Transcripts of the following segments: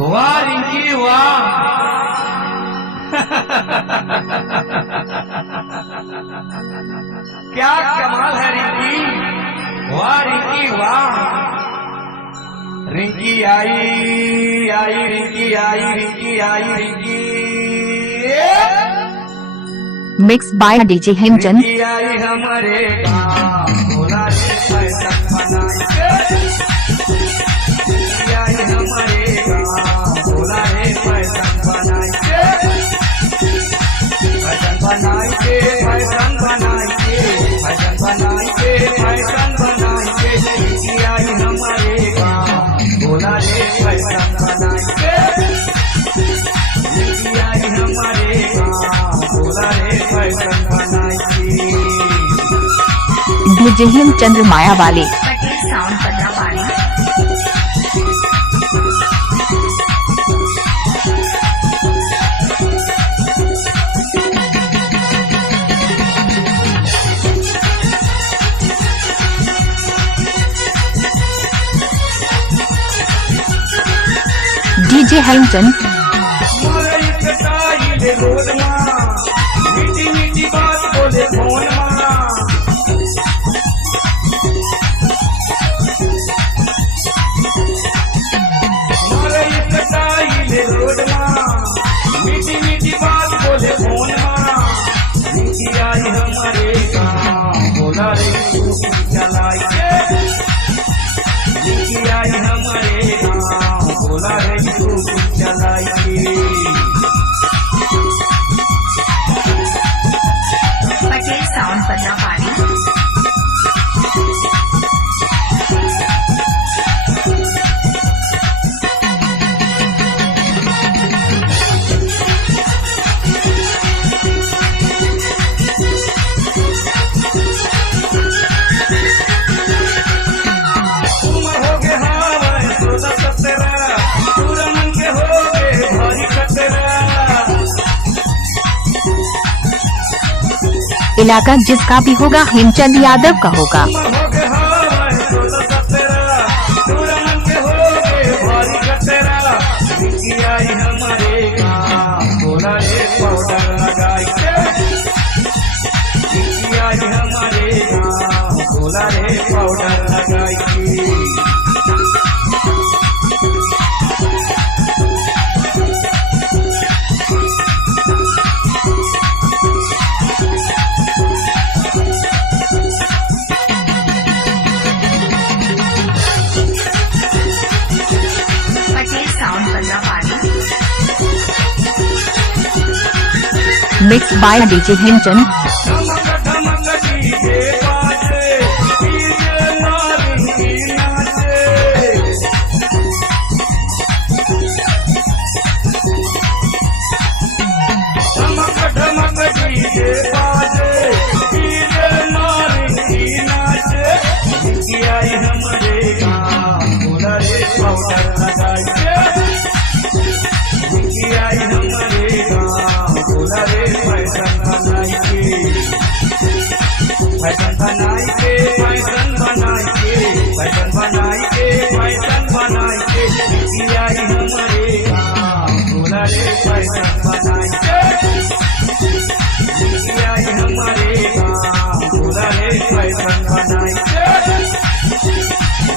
वाह रिंकी वाह। क्या कमाल है रिंकी, वाह रिंकी वाह। रिंकी आई आई रिंकी आई रिंकी आई Rinki. Mix by DJ Hemchand. Rinki आई हमारे गाँव, भोला रे फैशन बनाई के। रिंकी आई हमारे गाँव, भोला रे फैशन बनाई के। फैशन बनाई के, फैशन बनाई के, फैशन बनाई के, फैशन बनाई के। रिंकी आई हमारे गाँव, भोला रे फैशन बनाई के। रिंकी आई हमारे गाँव, भोला रे फैशन बनाई के। डीजे हेमचंद माया वाले। पटेल साउंड पत्रापाली। डीजे हेमचंद। मोरे कटाई रोड माँ, मीठी मीठी बात बोले फोन माँ। मोरे कटाई रोड माँ, मीठी मीठी बात बोले फोन माँ। रिंकी आई हमारे गाँव, भोला रे स्कूटी चलाई के। रिंकी आई हमारे गाँव, भोला रे स्कूटी चलाई के। पटेल साउंड पत्रापाली। उम्र हो गए हमारे 16-17, पूरा मन के हो गए भारी खतरा। इलाका जिसका भी होगा हेमचंद यादव का होगा। उम्र हो गए हमारे 16-17, पूरा मन के हो गए भारी खतरा। रिंकी आई हमारे गाँव, भोला रे पाउडर लगाई के। रिंकी आई हमारे गाँव, भोला रे पाउडर लगाई के। Patel sound Patrapali. Mix by DJ Hemchand. धमक धमक डीजे बाजे, डीजे नारी नाचे। धमक धमक डीजे बाजे, डीजे नारी नाचे। रिंकी आई हमारे गाँव, भोला रे पाउडर लगाई के। रिंकी आई हमारे गाँव, भोला रे फैशन बनाई के। फैशन बनाई के, फैशन बनाई के, फैशन बनाई के, फैशन बनाई के। रिंकी आई हमारे गाँव, भोला रे फैशन बनाई के। रिंकी आई हमारे गाँव, भोला रे फैशन बनाई के।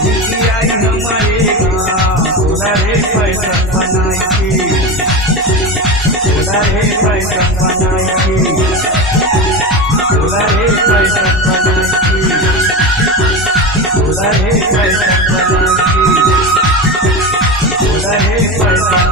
रिंकी आई हमारे गाँव, भोला रे फैशन बनाई के। भोला रे फैशन बनाई के। भोला रे फैशन बनाई के। भोला रे फैशन बनाई के। भोला रे फैशन